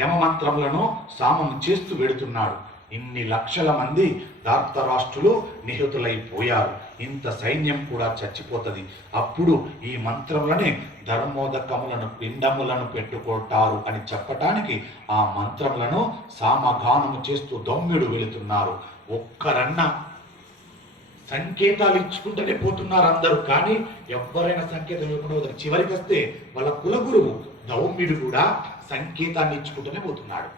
యమమంత్రములను సామం చేస్తూ వెడుతున్నాడు. ఇన్ని లక్షల మంది రాష్ట్రులు నిహతులైపోయారు ఇంత సైన్యం కూడా చచ్చిపోతుంది. అప్పుడు ఈ మంత్రములనే ధర్మోదకములను పిండములను పెట్టుకుంటారు అని చెప్పటానికి ఆ మంత్రములను సామగానము చేస్తూ దొమ్మిడు వెళుతున్నారు. ఒక్కరన్న సంకేతాలు ఇచ్చుకుంటూనే పోతున్నారు అందరూ. కానీ ఎవరైనా సంకేతం ఇవ్వకుండా చివరికి వస్తే వాళ్ళ కులగురువు దౌమ్యుడు కూడా సంకేతాన్ని ఇచ్చుకుంటూనే పోతున్నాడు.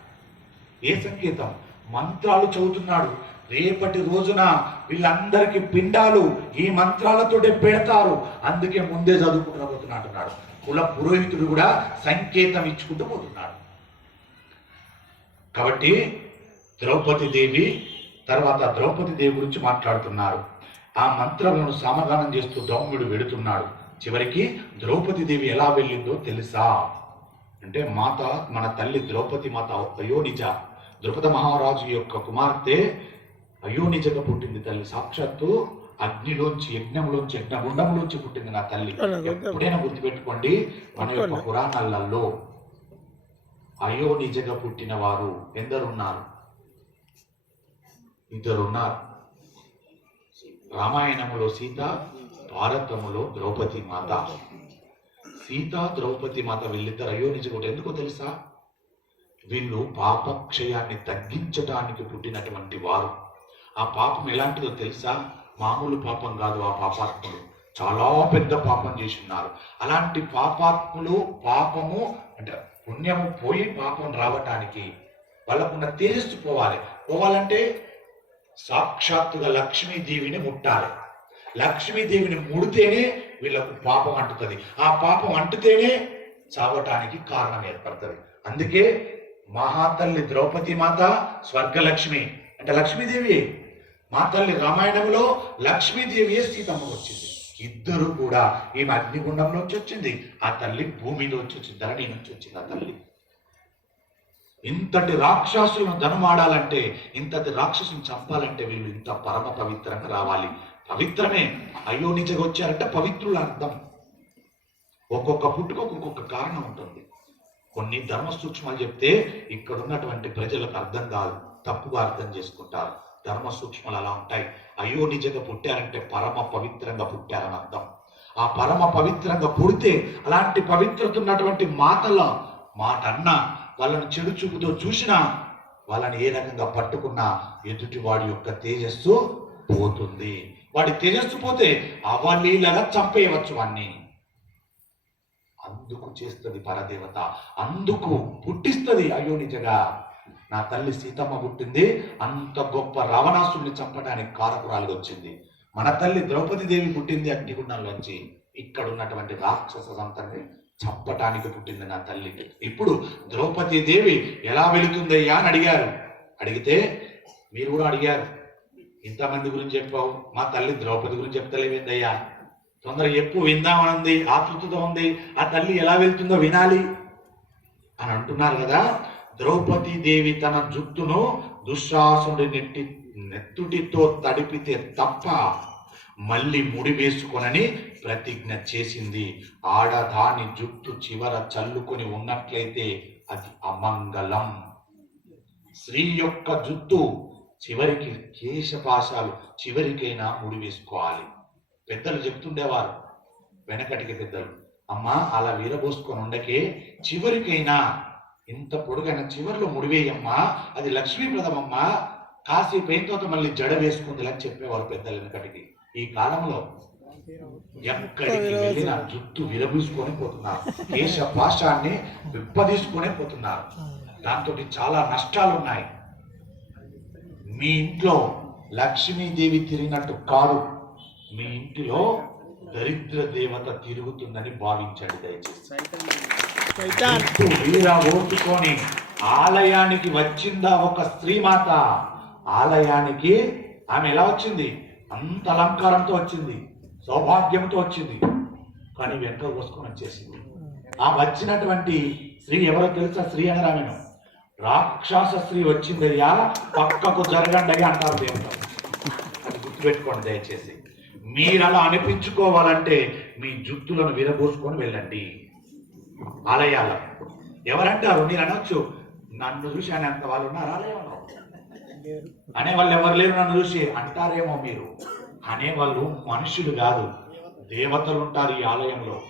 ఏ సంకేతం? మంత్రాలు చదువుతున్నాడు. రేపటి రోజున వీళ్ళందరికీ పిండాలు ఈ మంత్రాలతోటే పెడతారు. అందుకే ముందే చదువుకుంటూ పోతున్నా అంటున్నాడు. కుల పురోహితుడు కూడా సంకేతం ఇచ్చుకుంటూ పోతున్నాడు. కాబట్టి ద్రౌపది దేవి తర్వాత ద్రౌపది దేవి గురించి మాట్లాడుతున్నారు. ఆ మంత్రాలను సమాధానం చేస్తూ దౌమ్యుడు వెడుతున్నాడు. చివరికి ద్రౌపది దేవి ఎలా వెళ్ళిందో తెలుసా? అంటే మాత మన తల్లి ద్రౌపది మాత అయోనిజ ద్రుపద మహారాజు యొక్క కుమార్తె అయోనిజగా పుట్టింది తల్లి. సాక్షాత్తు అగ్నిలోంచి యజ్ఞంలోంచి యజ్ఞగుండంలోంచి పుట్టింది నా తల్లి. ఎప్పుడైనా గుర్తుపెట్టుకోండి మన యొక్క పురాణాలలో అయోనిజగా పుట్టిన వారు ఎందరున్నారు? ఇద్దరున్నారు. రామాయణములో సీత భారతములో ద్రౌపది మాత. సీతా ద్రౌపది మాత వీళ్ళిద్దరు అయోనిజగుడు ఎందుకో తెలుసా? వీళ్ళు పాపక్షయాన్ని తగ్గించడానికి పుట్టినటువంటి వారు. ఆ పాపం ఎలాంటిదో తెలుసా? మామూలు పాపం కాదు ఆ పాపాత్ములు. చాలా పెద్ద పాపం చేసి ఉన్నారు. అలాంటి పాపాత్ములు పాపము అంటే పుణ్యము పోయి పాపం రావటానికి వాళ్ళకున్న తేజస్సు పోవాలి. పోవాలంటే సాక్షాత్తుగా లక్ష్మీదేవిని ముట్టాలి. లక్ష్మీదేవిని ముడితేనే వీళ్ళకు పాపం అంటుతుంది. ఆ పాపం అంటుతేనే చావటానికి కారణం ఏర్పడుతుంది. అందుకే మహాతల్లి ద్రౌపది మాత స్వర్గలక్ష్మి. అంటే లక్ష్మీదేవి మా తల్లి రామాయణంలో లక్ష్మీదేవియే సీతమ్మ వచ్చింది. ఇద్దరు కూడా ఈమె అగ్నిగుండంలోంచి వచ్చింది. ఆ తల్లి భూమిలోంచి వచ్చింది ధరణి నుంచి వచ్చింది ఆ తల్లి. ఇంతటి రాక్షసులను ధనమాడాలంటే ఇంతటి రాక్షసుని చంపాలంటే వీళ్ళు ఇంత పరమ పవిత్రంగా రావాలి. పవిత్రమే. అయ్యో నిజంగా వచ్చారంటే పవిత్రుల అర్థం. ఒక్కొక్క పుట్టుకు ఒక్కొక్క కారణం ఉంటుంది. కొన్ని ధర్మ సూక్ష్మాలు చెప్తే ఇక్కడ ఉన్నటువంటి ప్రజలకు అర్థం కాదు. తప్పుగా అర్థం చేసుకుంటారు. ధర్మ సూక్ష్మాలు అలా ఉంటాయి. అయ్యో నిజంగా పుట్టారంటే పరమ పవిత్రంగా పుట్టారని అర్థం. ఆ పరమ పవిత్రంగా పుడితే అలాంటి పవిత్రత ఉన్నటువంటి మాటల మాట అన్న వాళ్ళని చెడు చూపుతో చూసినా వాళ్ళని ఏ రకంగా పట్టుకున్నా ఎదుటి వాడి యొక్క తేజస్సు పోతుంది. వాడి తేజస్సు పోతే అవలీలగా చంపేయవచ్చు వాడిని అందుకు చేస్తుంది పరదేవత అందుకు పుట్టిస్తుంది అయ్యో నిజంగా. నా తల్లి సీతమ్మ పుట్టింది అంత గొప్ప రావణాసుడిని చంపడానికి కారకురాలుగా వచ్చింది. మన తల్లి ద్రౌపది దేవి పుట్టింది అగ్నిగుండంలోంచి. ఇక్కడ ఉన్నటువంటి రాక్షస సంతని చంపటానికి పుట్టింది నా తల్లి. ఇప్పుడు ద్రౌపది దేవి ఎలా వెళుతుందయ్యా అని అడిగారు. అడిగితే మీరు కూడా అడిగారు. ఇంతమంది గురించి చెప్పావు? మా తల్లి ద్రౌపది గురించి చెప్తలేవేందయ్యా? తొందర ఎప్పు విందామనుంది ఆతృతతో ఉంది. ఆ తల్లి ఎలా వెళ్తుందో వినాలి అని అంటున్నారు కదా. ద్రౌపది దేవి తన జుట్టును దుశ్శాసుడి నెట్టి నెత్తుటితో తడిపితే తప్ప మళ్ళీ ముడి వేసుకొనని ప్రతిజ్ఞ చేసింది. ఆడదాని జుట్టు చివర చల్లుకొని ఉన్నట్లయితే అది అమంగళం. స్త్రీ యొక్క జుట్టు చివరికి కేశపాశాలు చివరికైనా ముడి వేసుకోవాలి. పెద్దలు చెప్తుండేవారు వెనకటికి పెద్దలు అమ్మా అలా వీరబోసుకొని ఉండకే చివరికైనా ఇంత పొడుగైన చివరిలో ముడివేయమ్మా అది లక్ష్మీప్రదమమ్మా కాసేపు అయిన తర్వాత మళ్ళీ జడ వేసుకుందిలా అని చెప్పేవారు పెద్దలు వెనకటికి. ఈ కాలంలో ఎక్కడికి వెళ్ళిన జుట్టు విరబూసుకొని పోతున్నారు. కేశ పాశాన్ని విప్పదీసుకొని పోతున్నారు. దాంతో చాలా నష్టాలు ఉన్నాయి మీ ఇంట్లో లక్ష్మీదేవి తిరిగినట్టు కాదు. మీ ఇంటిలో దరిద్ర దేవత తిరుగుతుందని భావించండి దయచేసి. వీర ఓటుకొని ఆలయానికి వచ్చిందా ఒక స్త్రీమాత ఆలయానికి ఆమె ఎలా వచ్చింది? అంత అలంకారంతో వచ్చింది సౌభాగ్యంతో వచ్చింది. కానీ వెనక కోసుకొని వచ్చేసింది. ఆ వచ్చినటువంటి స్త్రీ ఎవరో తెలుసా? స్త్రీ అని రామెను రాక్షస స్త్రీ వచ్చిందయ్యా పక్కకు జరగండి అయ్యా అంటారు దేవుడు. అది గుర్తుపెట్టుకోండి దయచేసి. మీరు అలా అనిపించుకోవాలంటే మీ జుత్తులను విరబోసుకొని వెళ్ళండి. ఆలయాల ఎవరంటారు? మీరు అనొచ్చు. నన్ను చూసి అనేంత వాళ్ళు ఉన్నారు? ఆలయంలో అనే వాళ్ళు ఎవరు లేరు నన్ను చూసి? అంటారేమో మీరు. అనేవాళ్ళు మనుషులు కాదు దేవతలు ఉంటారు ఈ ఆలయంలో.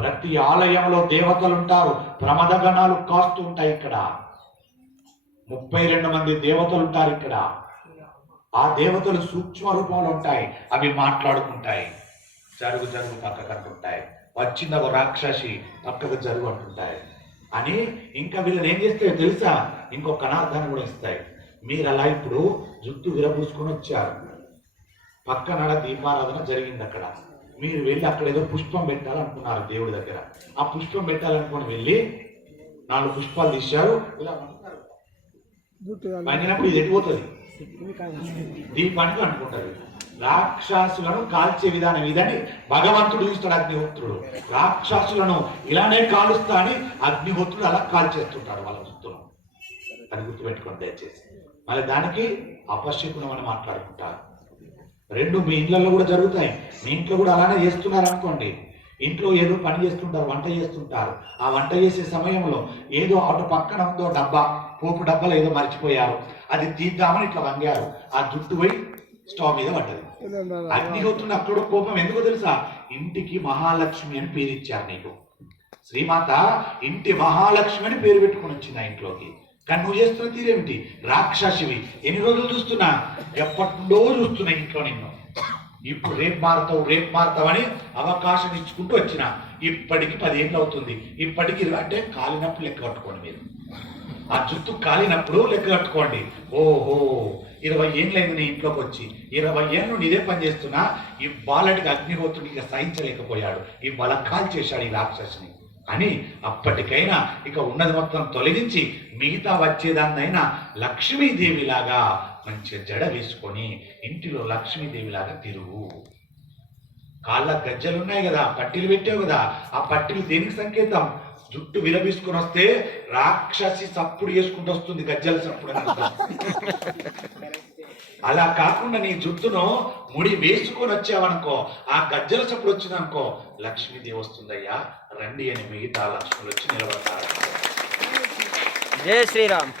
ప్రతి ఆలయంలో దేవతలు ఉంటారు. ప్రమద గణాలు కాస్తూ ఉంటాయి ఇక్కడ. ముప్పై రెండు మంది దేవతలు ఉంటారు ఇక్కడ. ఆ దేవతలు సూక్ష్మ రూపంలో ఉంటాయి. అవి మాట్లాడుకుంటాయి. జరుగు జరుగు పక్కకు అంటుంటాయి. వచ్చింది ఒక రాక్షసి పక్కకు జరుగు అంటుంటాయి. అని ఇంకా వీళ్ళని ఏం చేస్తాయో తెలుసా? ఇంకొక అనార్థాన్ని కూడా ఇస్తాయి. మీరు అలా ఇప్పుడు జుట్టు విరబూసుకొని వచ్చారు. పక్కన దీపారాధన జరిగింది అక్కడ. మీరు వెళ్ళి అక్కడ ఏదో పుష్పం పెట్టాలనుకున్నారు దేవుడి దగ్గర. ఆ పుష్పం పెట్టాలనుకుని వెళ్ళి నాలుగు పుష్పాలు తీశారు. ఇలా పండినప్పుడు ఇది ఎటుపోతుంది? దీపానికి అనుకుంటారు రాక్షసులను కాల్చే విధానం ఇదని భగవంతుడు ఇస్తాడు అగ్నిహోత్రుడు. రాక్షసులను ఇలానే కాలుస్తా అని అగ్నిహోత్రుడు అలా కాల్చేస్తుంటాడు వాళ్ళ దుస్తులను అది గుర్తుపెట్టుకోండి దయచేసి. మళ్ళీ దానికి అపశకునం అని మాట్లాడుకుంటారు. రెండు మీ ఇండ్లలో కూడా జరుగుతాయి. మీ ఇంట్లో కూడా అలానే చేస్తున్నారు అనుకోండి ఇంట్లో ఏదో పని చేస్తుంటారు వంట చేస్తుంటారు. ఆ వంట చేసే సమయంలో ఏదో అటు పక్కన ఉందో డబ్బా పోపు డబ్బాలో ఏదో మర్చిపోయారు. అది తీద్దామని ఇట్లా వంగారు. ఆ జుట్టు పోయి స్టవ్ మీద పడ్డది. అగ్నిహోత్రుని అక్కడ కోపం ఎందుకో తెలుసా? ఇంటికి మహాలక్ష్మి అని పేరు ఇచ్చారు నీకు. శ్రీమాత ఇంటి మహాలక్ష్మి అని పేరు పెట్టుకుని వచ్చింది ఆ ఇంట్లోకి. కానీ నువ్వు చేస్తున్న తీరేమిటి? రాక్షసివి. ఎన్ని రోజులు చూస్తున్నా? ఎప్పట్లో చూస్తున్నా ఇంట్లో నిన్ను. ఇప్పుడు రేపు మారుతావు రేపు మారుతావని అవకాశం ఇచ్చుకుంటూ వచ్చిన. ఇప్పటికి పదేళ్ళు అవుతుంది. ఇప్పటికి అంటే కాలినప్పుడు లెక్క కట్టుకోండి మీరు. ఆ జుట్టు కాలినప్పుడు లెక్క కట్టుకోండి. ఓహో ఇరవై ఏళ్ళైంది నీ ఇంట్లోకి వచ్చి. ఇరవై ఏళ్ళు ఇదే పని చేస్తున్నా. ఈ బాలటికి అగ్నిహోత్రుడికి ఇక సహించలేకపోయాడు. ఈ కాల్ చేశాడు ఈ రాక్షసుని. అని అప్పటికైనా ఇక ఉన్నది మొత్తం తొలగించి మిగతా వచ్చేదాన్నైనా లక్ష్మీదేవిలాగా మంచి జడ వేసుకొని ఇంటిలో లక్ష్మీదేవిలాగా తిరుగు. కాళ్ళ గజ్జలు ఉన్నాయి కదా పట్టీలు పెట్టావు కదా ఆ పట్టీలు దేనికి సంకేతం? జుట్టు విలబీసుకొని వస్తే రాక్షసి సప్పుడు వేసుకుంటూ వస్తుంది గజ్జల సప్పుడు అని. అలా కాకుండా నీ జుట్టును ముడి వేసుకొని వచ్చావనుకో ఆ గజ్జల సప్పుడు వచ్చిందనుకో లక్ష్మీదేవి వస్తుందయ్యా రండి అని మిగతా లక్ష్ములు వచ్చి నిలబడతారు. జై శ్రీరామ్.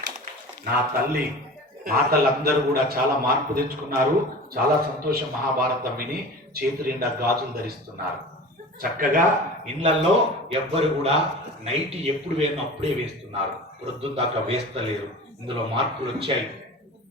నా తల్లి మాతలందరూ కూడా చాలా మార్పు తెచ్చుకున్నారు చాలా సంతోషం మహాభారతం విని చేతి నిండా గాజులు ధరిస్తున్నారు. చక్కగా ఇళ్ళలో ఎవ్వరు కూడా నైట్ ఎప్పుడు వేయనో అప్పుడే వేస్తున్నారు. వృద్ధుల దాకా వేస్తలేరు. ఇందులో మార్పులు వచ్చాయి.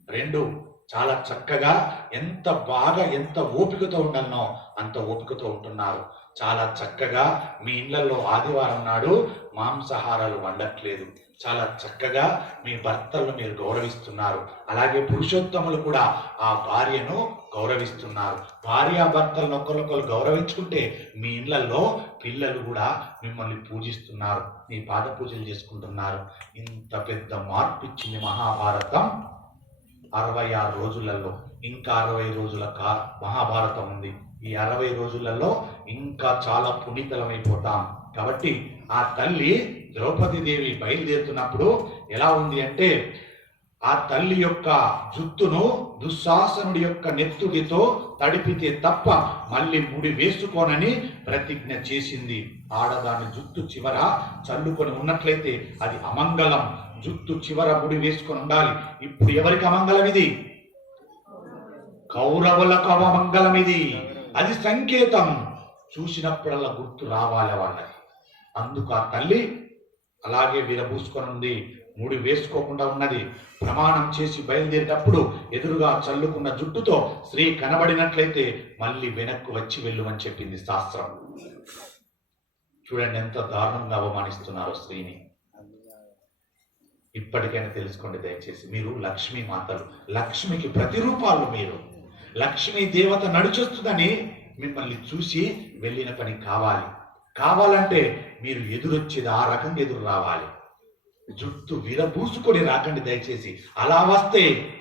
రెండు చాలా చక్కగా ఎంత బాగా ఎంత ఓపికతో ఉండాలనో అంత ఓపికతో ఉంటున్నారు. చాలా చక్కగా మీ ఇళ్ళలో ఆదివారం నాడు మాంసాహారాలు వండట్లేదు. చాలా చక్కగా మీ భర్తలను మీరు గౌరవిస్తున్నారు. అలాగే పురుషోత్తములు కూడా ఆ భార్యను గౌరవిస్తున్నారు. భార్యాభర్తలను ఒకరినొకరు గౌరవించుకుంటే మీ ఇళ్ళలో పిల్లలు కూడా మిమ్మల్ని పూజిస్తున్నారు. మీ పాద పూజలు చేసుకుంటున్నారు. ఇంత పెద్ద మార్పు ఇచ్చింది మహాభారతం. అరవై ఆరు రోజులలో ఇంకా అరవై రోజుల కా మహాభారతం ఉంది. ఈ అరవై రోజులలో ఇంకా చాలా పునీతలమైపోతాం. కాబట్టి ఆ తల్లి ద్రౌపది దేవి బయలుదేరుతున్నప్పుడు ఎలా ఉంది అంటే ఆ తల్లి యొక్క జుత్తును దుశ్శాసనుడి యొక్క నెత్తుడితో తడిపితే తప్ప మళ్ళీ ముడి వేసుకోనని ప్రతిజ్ఞ చేసింది. ఆడదాని జుత్తు చివర చల్లుకొని ఉన్నట్లయితే అది అమంగళం. జుట్టు చివర ముడి వేసుకొని ఉండాలి. ఇప్పుడు ఎవరికి అమంగళం ఇది? కౌరవులకు అవమంగళం ఇది. అది సంకేతం. చూసినప్పుడల్లా గుర్తు రావాలి వాళ్ళకి. అందుకు ఆ తల్లి అలాగే విరబూసుకొని ఉంది. ముడి వేసుకోకుండా ఉన్నది. ప్రమాణం చేసి బయలుదేరేటప్పుడు ఎదురుగా చల్లుకున్న జుట్టుతో స్త్రీ కనబడినట్లయితే మళ్ళీ వెనక్కు వచ్చి వెళ్ళుమని చెప్పింది శాస్త్రం. చూడండి ఎంత దారుణంగా అవమానిస్తున్నారు స్త్రీని. ఇప్పటికైనా తెలుసుకోండి దయచేసి. మీరు లక్ష్మీ మాతలు. లక్ష్మికి ప్రతిరూపాలు మీరు. లక్ష్మీ దేవత నడిచొస్తుందని మిమ్మల్ని చూసి వెళ్ళిన పని కావాలి. కావాలంటే మీరు ఎదురొచ్చేది ఆ రకంగా ఎదురు రావాలి. జుట్టు విరబూసుకొని రాకండి దయచేసి. అలా వస్తే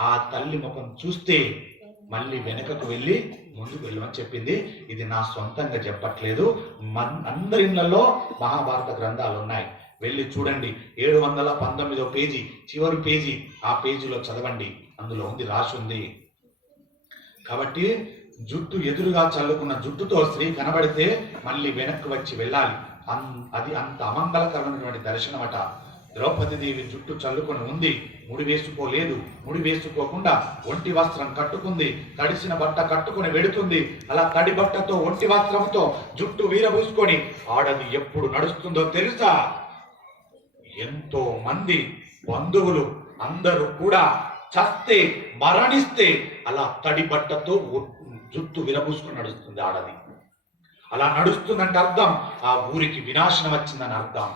ఆ తల్లి ముఖం చూస్తే మళ్ళీ వెనకకు వెళ్ళి ముందుకు వెళ్ళమని చెప్పింది. ఇది నా సొంతంగా చెప్పట్లేదు. మన్ అందరి ఇళ్ళలో మహాభారత గ్రంథాలు ఉన్నాయి. వెళ్ళి చూడండి. ఏడు వందల పంతొమ్మిదో పేజీ చివరి పేజీ. ఆ పేజీలో చదవండి. అందులో ఉంది రాసి ఉంది. కాబట్టి జుట్టు ఎదురుగా చల్లుకున్న జుట్టుతో స్త్రీ కనబడితే మళ్ళీ వెనక్కి వచ్చి వెళ్ళాలి. అన్- అది అంత అమంగళకరమైనటువంటి దర్శనం అట ద్రౌపది దేవి జుట్టు చల్లుకొని ఉంది. ముడి వేసుకోలేదు. ముడి వేసుకోకుండా ఒంటి వస్త్రం కట్టుకుంది. తడిసిన బట్ట కట్టుకొని వెడుతుంది అలా తడి బట్టతో ఒంటి వస్త్రంతో జుట్టు వీరబూసుకొని ఆడది ఎప్పుడు నడుస్తుందో తెలుసా? ఎంతో మంది బంధువులు అందరూ కూడా చస్తే మరణిస్తే అలా తడి బట్టతో జుట్టు విరబూసుకొని నడుస్తుంది ఆడది. అలా నడుస్తుందంటే అర్థం ఆ ఊరికి వినాశనం వచ్చిందని అర్థం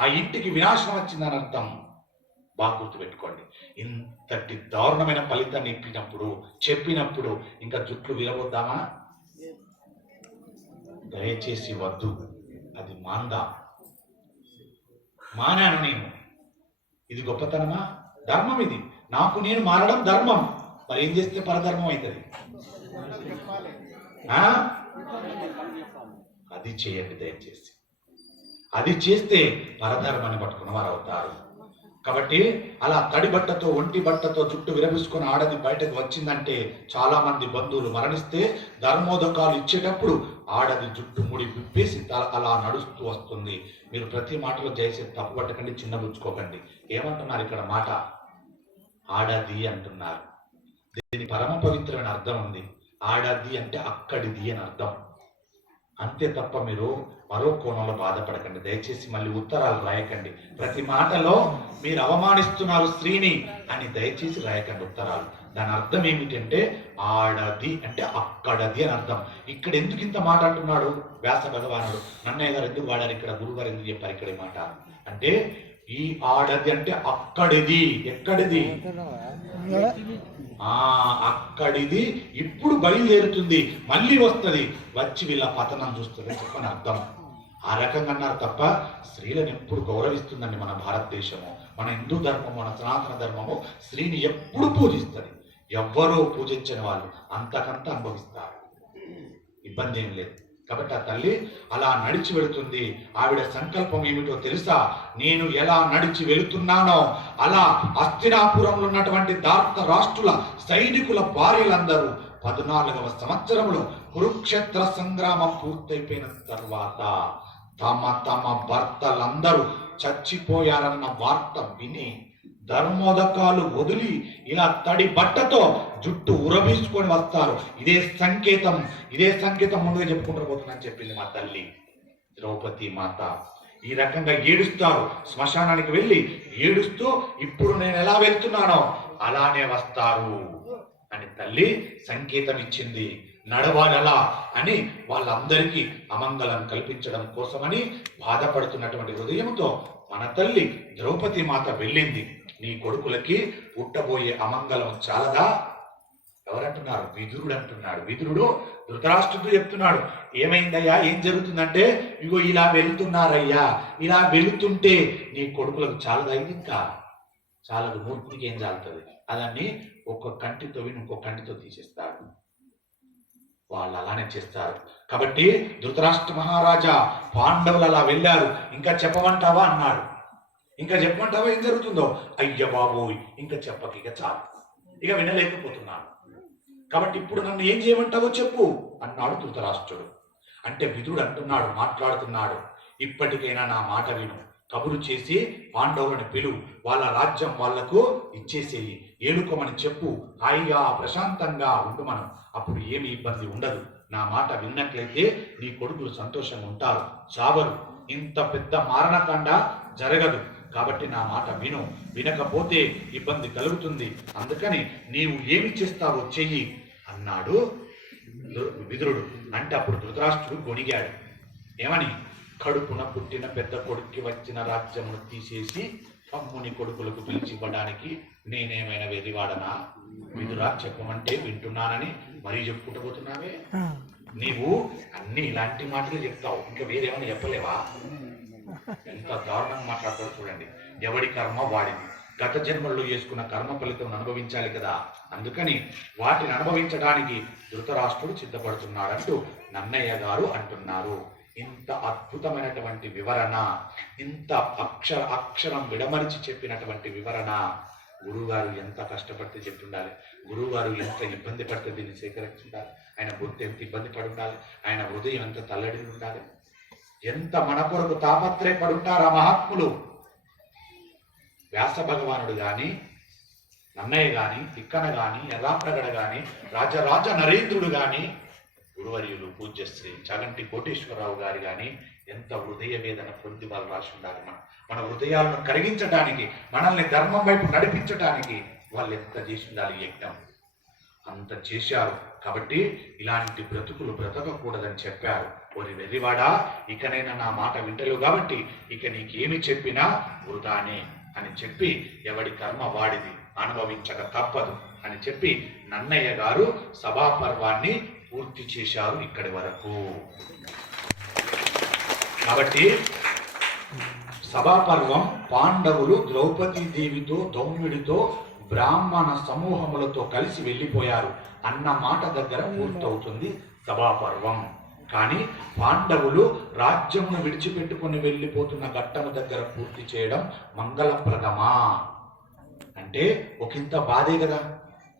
ఆ ఇంటికి వినాశనం వచ్చిందని అర్థం. బాగా గుర్తుపెట్టుకోండి. ఇంతటి దారుణమైన ఫలితాన్ని ఇప్పినప్పుడు చెప్పినప్పుడు ఇంకా జుట్లు విరవద్దామా దయచేసి వద్దు. అది మాందా. మానాను నేను. ఇది గొప్పతనమా? ధర్మం ఇది. నాకు నేను మారడం ధర్మం. మరి ఏం చేస్తే పరధర్మం అవుతుంది? అది చేయండి దయచేసి. అది చేస్తే పరధర్మాన్ని పట్టుకున్న వారు అవుతారు కాబట్టి అలా తడి బట్టతో ఒంటి బట్టతో జుట్టు విరబుసుకొని ఆడది బయటకు వచ్చిందంటే చాలా మంది బంధువులు మరణిస్తే ధర్మోదకాలు ఇచ్చేటప్పుడు ఆడది జుట్టు ముడి విప్పేసి అలా నడుస్తూ వస్తుంది. మీరు ప్రతి మాటలో చేసే తప్పు పట్టకండి చిన్నబుచ్చుకోకండి ఏమంటున్నారు ఇక్కడ మాట? ఆడది అంటున్నారు. దీని పరమ పవిత్రమైన అర్థం ఉంది. ఆడది అంటే అక్కడిది అని అర్థం. అంతే తప్ప మీరు మరో కోణంలో బాధపడకండి. దయచేసి మళ్ళీ ఉత్తరాలు రాయకండి. ప్రతి మాటలో మీరు అవమానిస్తున్నారు స్త్రీని అని దయచేసి రాయకండి ఉత్తరాలు. దాని అర్థం ఏమిటంటే ఆడది అంటే అక్కడది అని అర్థం. ఇక్కడ ఎందుకు ఇంత మాట అంటున్నాడు? వ్యాస భగవానుడు. నన్నయ్య గారు ఎందుకు వాడారు? ఇక్కడ గురువు గారు ఎందుకు చెప్పారు? ఇక్కడ మాట. అంటే ఈ ఆడది అంటే అక్కడిది ఎక్కడిది? ఆ అక్కడిది. ఇప్పుడు బయలుదేరుతుంది. మళ్ళీ వస్తుంది. వచ్చి వీళ్ళ పతనం చూస్తుంది. చెప్పని అర్థం. ఆ రకంగా అన్నారు తప్ప స్త్రీలను ఎప్పుడు గౌరవిస్తుందండి మన భారతదేశము. మన హిందూ ధర్మము మన సనాతన ధర్మము స్త్రీని ఎప్పుడు పూజిస్తుంది. ఎవ్వరూ పూజించని వాళ్ళు అంతకంత అనుభవిస్తారు. ఇబ్బంది ఏం లేదు. కాబట్టి ఆ తల్లి అలా నడిచి వెళుతుంది. ఆవిడ సంకల్పం ఏమిటో తెలుసా? నేను ఎలా నడిచి వెళుతున్నానో. అలా అస్తినాపురంలో ఉన్నటువంటి దార్త రాష్ట్రుల సైనికుల భార్యలందరూ పద్నాలుగవ సంవత్సరంలో కురుక్షేత్ర సంగ్రామం పూర్తయిపోయిన తర్వాత తమ తమ భర్తలందరూ చచ్చిపోయారన్న వార్త విని ధర్మోదకాలు వదిలి ఇలా తడి బట్టతో జుట్టు ఉరబీసుకొని వస్తారు. ఇదే సంకేతం ఇదే సంకేతం ముందుగా చెప్పుకుంటూ పోతుందని చెప్పింది మా తల్లి ద్రౌపది మాత. ఈ రకంగా ఏడుస్తారు. శ్మశానానికి వెళ్ళి ఏడుస్తూ ఇప్పుడు నేను ఎలా వెళ్తున్నానో అలానే వస్తారు అని తల్లి సంకేతం ఇచ్చింది. నడవాలలా అని వాళ్ళందరికీ అమంగళం కల్పించడం కోసమని బాధపడుతున్నటువంటి హృదయంతో మన తల్లి ద్రౌపది మాత వెళ్ళింది. నీ కొడుకులకి పుట్టబోయే అమంగళం చాలదా? ఎవరంటున్నారు? విదురుడు అంటున్నాడు. విదురుడు ధృతరాష్ట్రుడు చెప్తున్నాడు. ఏమైందయ్యా? ఏం జరుగుతుందంటే? ఇగో ఇలా వెళ్తున్నారయ్యా. ఇలా వెళుతుంటే నీ కొడుకులకు చాలదా ఇది ఇంకా? చాలదు. మూర్ఖుడికి ఏం చాలుతుంది? అదాన్ని ఒక్క కంటితో విని ఇంకో కంటితో తీసేస్తాడు వాళ్ళు అలానే చేస్తారు. కాబట్టి ధృతరాష్ట్ర మహారాజా పాండవులు అలా వెళ్ళారు. ఇంకా చెప్పమంటావా? అన్నాడు. ఇంకా చెప్పమంటావా? ఏం జరుగుతుందో? అయ్య బాబోయ్ ఇంకా చెప్పక ఇక చాలు. ఇక వినలేకపోతున్నాను. కాబట్టి ఇప్పుడు నన్ను ఏం చేయమంటావో చెప్పు అన్నాడు ధృతరాష్ట్రుడు. అంటే విధుడు అంటున్నాడు మాట్లాడుతున్నాడు. ఇప్పటికైనా నా మాట విను. కబురు చేసి పాండవులను పిలువు వాళ్ళ రాజ్యం వాళ్ళకు ఇచ్చేసేయి. ఏలుకోమని చెప్పు. హాయిగా ప్రశాంతంగా ఉండు మనం. అప్పుడు ఏమి ఇబ్బంది ఉండదు. నా మాట విన్నట్లయితే నీ కొడుకులు సంతోషంగా ఉంటారు. చావరు ఇంత పెద్ద మారణకాండ జరగదు. కాబట్టి నా మాట విను. వినకపోతే ఇబ్బంది కలుగుతుంది. అందుకని నీవు ఏమి చేస్తావో చెయ్యి అన్నాడు విదురుడు. అంటే అప్పుడు ధృతరాష్ట్రుడు గొణిగాడు. ఏమని? కడుపున పుట్టిన పెద్ద కొడుక్కి వచ్చిన రాజ్యమును తీసేసి తమ్ముని కొడుకులకు పిలిచివ్వడానికి నేనేమైనా వెర్రివాడనా విదురా చెప్పమంటే వింటున్నానని మరీ చెప్పుకుంటూ పోతున్నావే? నీవు అన్ని ఇలాంటి మాటలు చెప్తావు. ఇంకా వేరేమైనా చెప్పలేవా? ఎంత దారుణంగా మాట్లాడతాడు చూడండి. ఎవడి కర్మ వాడిని గత జన్మల్లో చేసుకున్న కర్మ ఫలితం అనుభవించాలి కదా. అందుకని వాటిని అనుభవించడానికి ధృతరాష్ట్రుడు సిద్ధపడుతున్నాడంటూ నన్నయ్య గారు అంటున్నారు. ఇంత అద్భుతమైనటువంటి వివరణ ఇంత అక్షర అక్షరం విడమరిచి చెప్పినటువంటి వివరణ. గురువుగారు ఎంత కష్టపడితే చెప్తుండాలి. గురువుగారు ఎంత ఇబ్బంది పడితే దీన్ని సేకరించుండాలి ఆయన బుద్ధి ఎంత ఇబ్బంది పడి ఉండాలి ఆయన హృదయం ఎంత తల్లడి ఉండాలి ఎంత మన కొరకు తాపత్రయపడుంటారు ఆ మహాత్ములు? వ్యాస భగవానుడు గాని నన్నయ్య గాని తిక్కన గాని యథాప్రగడ గాని రాజరాజ నరేంద్రుడు గాని గురువర్యులు పూజ్యశ్రీ చగంటి కోటేశ్వరరావు గారు గాని ఎంత హృదయ వేదన పొంది వాళ్ళు రాసి ఉండాలి మన మన హృదయాలను కరిగించడానికి మనల్ని ధర్మం వైపు నడిపించడానికి వాళ్ళు ఎంత చేసి ఉండాలి యజ్ఞం? అంత చేశారు. కాబట్టి ఇలాంటి బ్రతుకులు బ్రతకకూడదని చెప్పారు. ఓరి వెర్రివాడా ఇకనైనా నా మాట వింటలేవు కాబట్టి ఇక నీకేమి చెప్పినా వృధానే అని చెప్పి ఎవడి కర్మ వాడిది అనుభవించక తప్పదు అని చెప్పి నన్నయ్య గారు సభాపర్వాన్ని పూర్తి చేశారు ఇక్కడి వరకు. కాబట్టి సభాపర్వం పాండవులు ద్రౌపదీదేవితో దౌమ్యుడితో బ్రాహ్మణ సమూహములతో కలిసి వెళ్ళిపోయారు. అన్న మాట దగ్గర పూర్తవుతుంది సభాపర్వం. కానీ పాండవులు రాజ్యమును విడిచిపెట్టుకుని వెళ్ళిపోతున్న ఘట్టము దగ్గర పూర్తి చేయడం మంగళప్రదమా? అంటే ఒకంత బాధే కదా.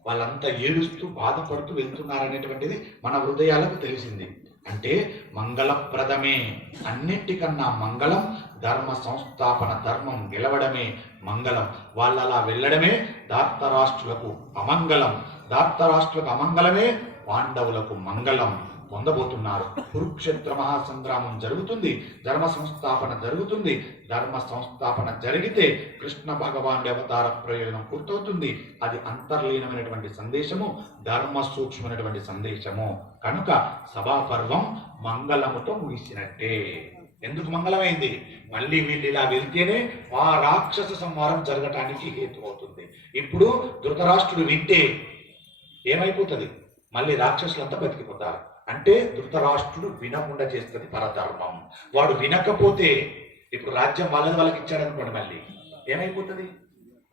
వాళ్ళంతా ఏడుస్తూ బాధపడుతూ వెళ్తున్నారనేటువంటిది మన హృదయాలకు తెలిసింది. అంటే మంగళప్రదమే. అన్నింటికన్నా మంగళం ధర్మ సంస్థాపన ధర్మం గెలవడమే మంగళం. వాళ్ళు అలా వెళ్ళడమే దార్తరాష్ట్రులకు అమంగళం. దార్తరాష్ట్రులకు అమంగళమే పాండవులకు మంగళం. పొందబోతున్నారు. కురుక్షేత్ర మహాసంగ్రామం జరుగుతుంది. ధర్మ సంస్థాపన జరుగుతుంది. ధర్మ సంస్థాపన జరిగితే కృష్ణ భగవానుడి అవతార ప్రయోజనం పూర్తవుతుంది. అది అంతర్లీనమైనటువంటి సందేశము ధర్మ సూక్ష్మమైనటువంటి సందేశము. కనుక సభాపర్వం మంగళముతో ముగిసినట్టే. ఎందుకు మంగళమైంది? మళ్ళీ వీళ్ళు ఇలా వెళ్తేనే ఆ రాక్షస సంహారం జరగటానికి హేతు అవుతుంది. ఇప్పుడు ధృతరాష్ట్రుడు వింటే ఏమైపోతుంది? మళ్ళీ రాక్షసులంతా బతికిపోతారు. అంటే ధృతరాష్ట్రుడు వినకుండా చేస్తుంది పరధర్మం. వాడు వినకపోతే ఇప్పుడు రాజ్యం వాళ్ళది వాళ్ళకి ఇచ్చాడనుకోండి మళ్ళీ. ఏమైపోతుంది?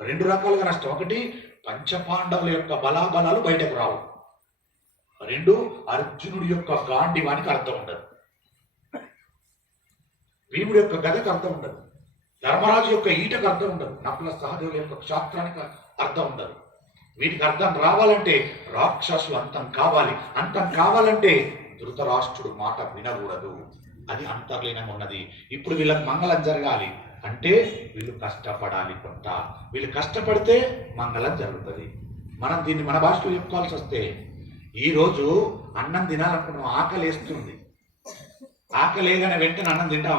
రెండు రకాలుగా నష్టం. ఒకటి పంచపాండవుల యొక్క బలాబలాలు బయటకు రావు. రెండు అర్జునుడి యొక్క గాండివానికి అర్థం ఉండదు. భీముడి యొక్క గదకు అర్థం ఉండదు. ధర్మరాజు యొక్క ఈటకు అర్థం ఉండదు. నకుల సహదేవుల యొక్క క్షాత్రానికి అర్థం ఉండదు. వీటికి అర్థం రావాలంటే రాక్షసులు అంతం కావాలి. అంతం కావాలంటే ధృతరాష్ట్రుడు మాట వినకూడదు. అది అంతర్లీనంగా ఉన్నది. ఇప్పుడు వీళ్ళకి మంగళం జరగాలి. అంటే వీళ్ళు కష్టపడాలి కొంత. వీళ్ళు కష్టపడితే మంగళం జరుగుతుంది. మనం దీన్ని మన భాషలో చెప్పుకోవాల్సి వస్తే ఈరోజు అన్నం తినాలనుకున్నాం ఆకలి వేస్తుంది ఆకలి వెంటనే అన్నం తింటాం.